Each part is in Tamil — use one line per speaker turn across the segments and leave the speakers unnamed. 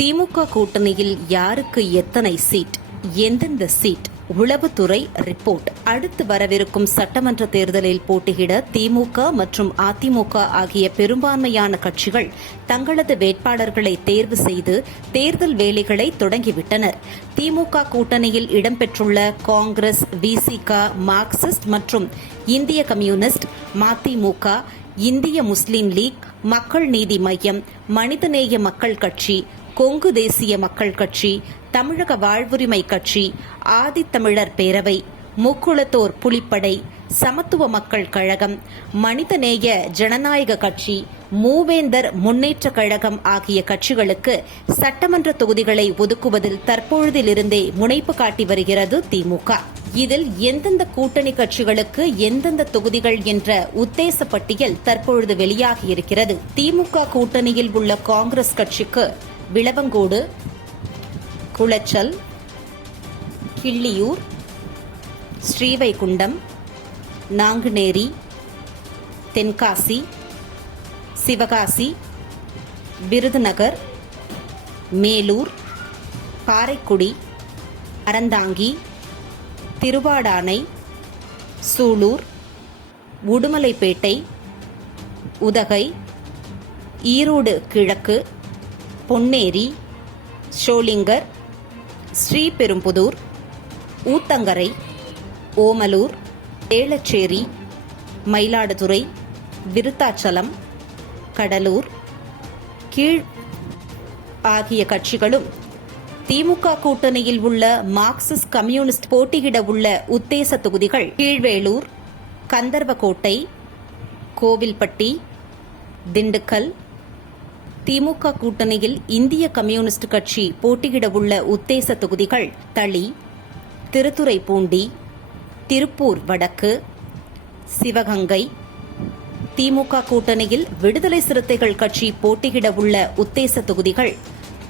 திமுக கூட்டணியில் யாருக்கு எத்தனை சீட்? எந்தெந்த சீட்? உளவுத்துறை ரிப்போர்ட். அடுத்து வரவிருக்கும் சட்டமன்ற தேர்தலில் போட்டியிட திமுக மற்றும் அதிமுக ஆகிய பெரும்பான்மையான கட்சிகள் தங்களது வேட்பாளர்களை தேர்வு செய்து தேர்தல் வேலைகளை தொடங்கிவிட்டனர். திமுக கூட்டணியில் இடம்பெற்றுள்ள காங்கிரஸ் விசிக மார்க்சிஸ்ட் மற்றும் இந்திய கம்யூனிஸ்ட் மதிமுக இந்திய முஸ்லீம் லீக் மக்கள் நீதி மையம் மனிதநேய மக்கள் கட்சி கொங்கு தேசிய மக்கள் கட்சி தமிழக வாழ்வுரிமை கட்சி ஆதித்தமிழர் பேரவை முக்குளத்தோர் புலிப்படை சமத்துவ மக்கள் கழகம் மனிதநேய ஜனநாயக கட்சி மூவேந்தர் முன்னேற்ற கழகம் ஆகிய கட்சிகளுக்கு சட்டமன்ற தொகுதிகளை ஒதுக்குவதில் தற்பொழுதிலிருந்தே முனைப்பு காட்டி வருகிறது திமுக. இதில் எந்தெந்த கூட்டணி கட்சிகளுக்கு எந்தெந்த தொகுதிகள் என்ற உத்தேச பட்டியல் தற்பொழுது வெளியாகியிருக்கிறது திமுக கூட்டணியில் உள்ள காங்கிரஸ் கட்சிக்கு விளவங்கோடு குளச்சல் கிள்ளியூர் ஸ்ரீவைகுண்டம் நாங்குநேரி தென்காசி சிவகாசி விருதுநகர் மேலூர் காரைக்குடி அறந்தாங்கி திருவாடானை சூலூர் உடுமலைப்பேட்டை உதகை ஈரோடு கிழக்கு பொன்னேரி ஷோலிங்கர் ஸ்ரீபெரும்புதூர் ஊத்தங்கரை ஓமலூர் ஏலச்சேரி மயிலாடுதுறை விருத்தாச்சலம் கடலூர் கீழ் ஆகிய கட்சிகளும் திமுக கூட்டணியில் உள்ள மார்க்சிஸ்ட் கம்யூனிஸ்ட் போட்டியிட உள்ள உத்தேச தொகுதிகள் கீழ்வேளூர் கந்தர்வக்கோட்டை கோவில்பட்டி திண்டுக்கல் திமுக கூட்டணியில் இந்திய கம்யூனிஸ்ட் கட்சி போட்டியிடவுள்ள உத்தேச தொகுதிகள் தளி திருத்துறைப்பூண்டி திருப்பூர் வடக்கு சிவகங்கை. திமுக கூட்டணியில் விடுதலை சிறுத்தைகள் கட்சி போட்டியிடவுள்ள உத்தேச தொகுதிகள்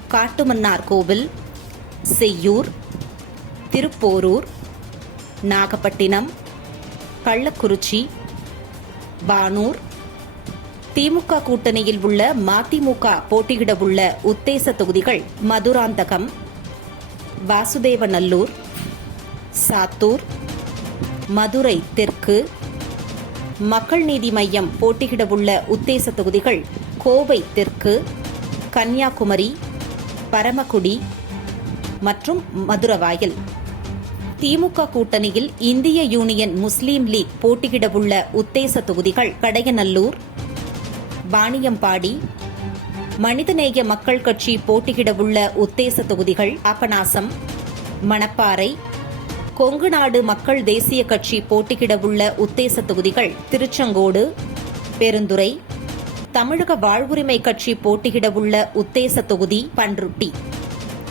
காட்டுமன்னார் கோவில் செய்யூர் திருப்போரூர் நாகப்பட்டினம் கள்ளக்குறிச்சி பானூர் திமுக கூட்டணியில் உள்ள மதிமுக போட்டியிட உள்ள உத்தேச தொகுதிகள் மதுராந்தகம் வாசுதேவநல்லூர் சாத்தூர் மதுரை தெற்கு. மக்கள் நீதி மையம் போட்டியிட உள்ள உத்தேச தொகுதிகள் கோவை தெற்கு கன்னியாகுமரி பரமக்குடி மற்றும் மதுரவாயல். திமுக கூட்டணியில் இந்திய யூனியன் முஸ்லீம் லீக் போட்டியிட உள்ள உத்தேச தொகுதிகள் கடையநல்லூர் வாணியம்பாடி மனிதநேய மக்கள் கட்சி போட்டியிட உள்ள உத்தேச தொகுதிகள் அப்பநாசம் மணப்பாறை கொங்குநாடு மக்கள் தேசிய கட்சி போட்டியிட உள்ள உத்தேச தொகுதிகள் திருச்செங்கோடு பெருந்துறை தமிழக வாழ்வுரிமை கட்சி போட்டியிட உள்ள உத்தேச தொகுதி பன்ருட்டி.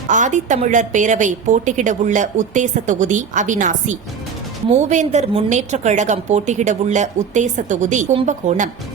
ஆதித்தமிழர் பேரவை போட்டியிட உள்ள உத்தேச தொகுதி அவினாசி. மூவேந்தர் முன்னேற்றக் கழகம் போட்டியிட உள்ள உத்தேச தொகுதி கும்பகோணம்.